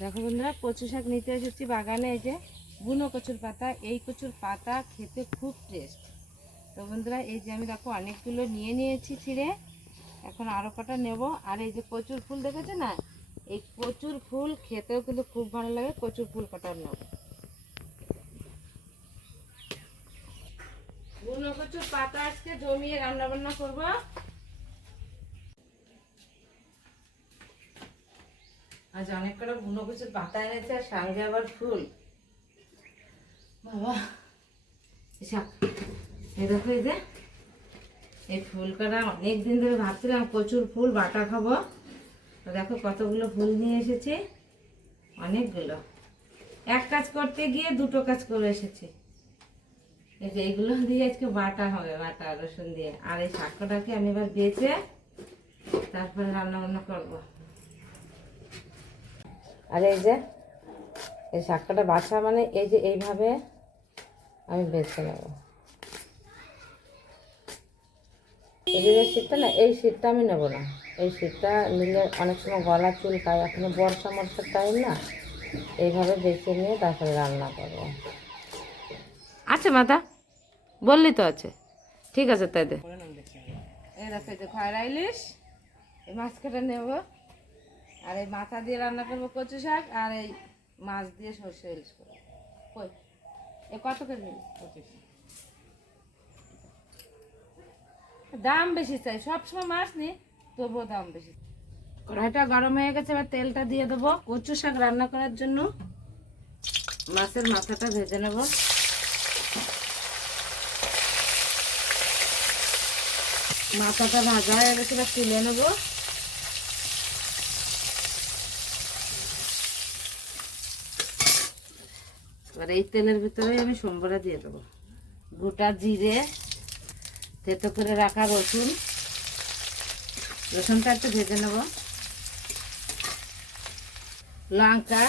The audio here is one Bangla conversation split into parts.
দেখো বন্ধুরা, কচু শাক নিতে এসেছি বাগানে। এই যে বুনো কচুর পাতা, এই কচুর পাতা খেতে খুব টেস্ট। তো বন্ধুরা, এই যে আমি দেখো অনেকগুলো নিয়ে নিয়েছি ছিঁড়ে, এখন আরও কটা নেব। আর এই যে কচুর ফুল দেখেছো না, এই কচুর ফুল খেতেও কিন্তু খুব ভালো লাগে। কচুর ফুল কটা নেব। বুনো কচুর পাতা আজকে জমিয়ে রান্না বান্না করবো। আজ অনেক কটা বুনো কচুর পাতা এনেছে, আর সঙ্গে আবার ফুল। বাবা, এই দেখো, এই যে এই ফুল কটা অনেকদিন ধরে ভাবছিলাম কচুর ফুল বাটা খাবো। তো দেখো কতগুলো ফুল নিয়ে এসেছি, অনেকগুলো। এক কাজ করতে গিয়ে দুটো কাজ করে এসেছি। এই যে এইগুলো দিয়ে আজকে বাটা হবে, বাটা রসুন দিয়ে। আর এই শাকটাকে আমি এবার বেছে তারপরে রান্না বান্না করবো। আর এই যে এই শাকটা বাছা মানে এই যে এইভাবে আমি বেছে নেব। এই যে শীতটা না, এই শীতটা আমি নেবো না। এই শীতটা নিলে অনেক সময় গলা চুলকায়, এখন বর্ষা মর্ষার টাইম না। এইভাবে বেছে নিয়ে তারপরে রান্না করবো। আছে মাথা বললি তো আছে, ঠিক আছে তাই দে। এই দেখো, এই যে খয়রা ইলিশ, এই মাছ কেটে নেব। আর এই মাথা দিয়ে রান্না করবো কচু শাক, আর এই মাছ দিয়ে সর্ষে ইলিশ করবো। কই এ কত করে নিবি? 25। দাম বেশি চাই, সবসময় মাছ নি, তবুও দাম বেশি। কড়াইটা গরম হয়ে গেছে, এবার তেলটা দিয়ে দেবো কচু শাক রান্না করার জন্য। মাছের মাথাটা ভেজে নেব। মাথাটা ভাজা হয়ে গেছে, এবার তুলে নেবো। এবার এই তেলের ভিতরে আমি সম্বরা দিয়ে দেবো। গোটা জিরে, থেতো করে রাখা রসুন, রসুনটা একটু ভেজে নেব। লঙ্কা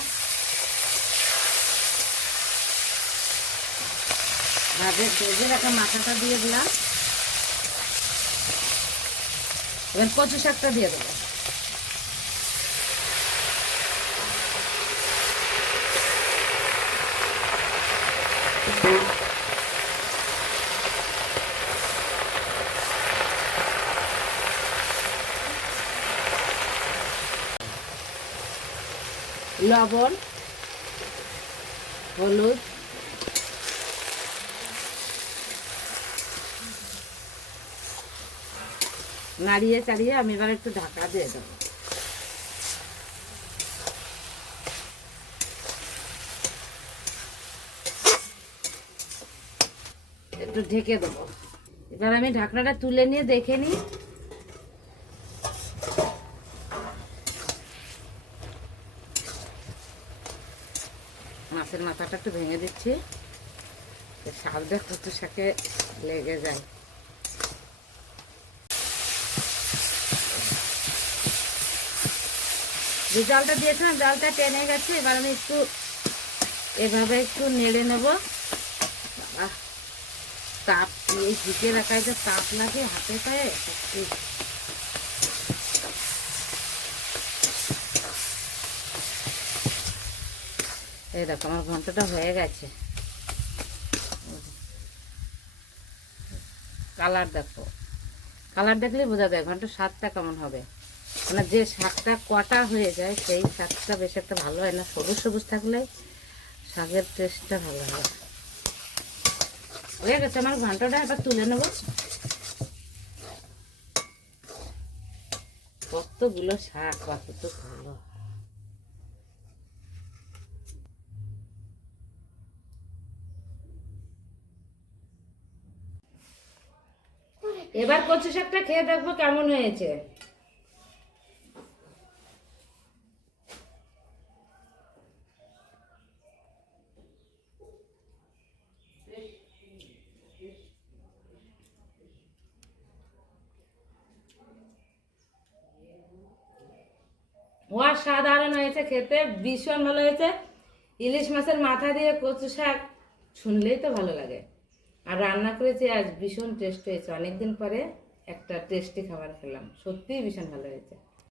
ভেজে রাখা মাথাটা দিয়ে দিলাম। এবার কচু শাকটা দিয়ে দেবো। লবণ, হলুদ, নাড়িয়ে চাড়িয়ে আমি এবার একটু ঢাকা দিয়ে দেবো। একটু ঢেকে দেবো। এবার আমি ঢাকনাটা তুলে নিয়ে দেখে নিই। মাছের মাথাটা একটু ভেঙে দিচ্ছি, শালটা কচু শাকে লেগে যায়। যে জলটা দিয়েছিলাম জলটা টেনে গেছে। এবার আমি একটু এভাবে একটু নেড়ে নেব। তাপ এই ঢুকে রাখায় যে তাপ লাগে হাতে পায়ে। এই দেখো আমার ঘন্টাটা হয়ে গেছে। কালার দেখো, কালার দেখলেই বোঝা যায় ঘন্টার স্বাদটা কেমন হবে। মানে যে শাকটা কটা হয়ে যায় সেই শাকটা বেশ একটা ভালো হয় না, সবুজ সবুজ থাকলে শাকের টেস্টটা ভালো হয়। হয়ে গেছে আমার ঘন্টাটা, এবার তুলে নেব। কতগুলো শাক, কত তো ভালো। এবার কচু শাকটা খেয়ে দেখবো কেমন হয়েছে। অসাধারণ হয়েছে, খেতে ভীষণ ভালো হয়েছে। ইলিশ মাছের মাথা দিয়ে কচু শাক শুনলেই তো ভালো লাগে। আর রান্না করেছি আজ, ভীষণ টেস্ট হয়েছে। অনেকদিন পরে একটা টেস্টি খাবার খেলাম, সত্যিই ভীষণ ভালো হয়েছে।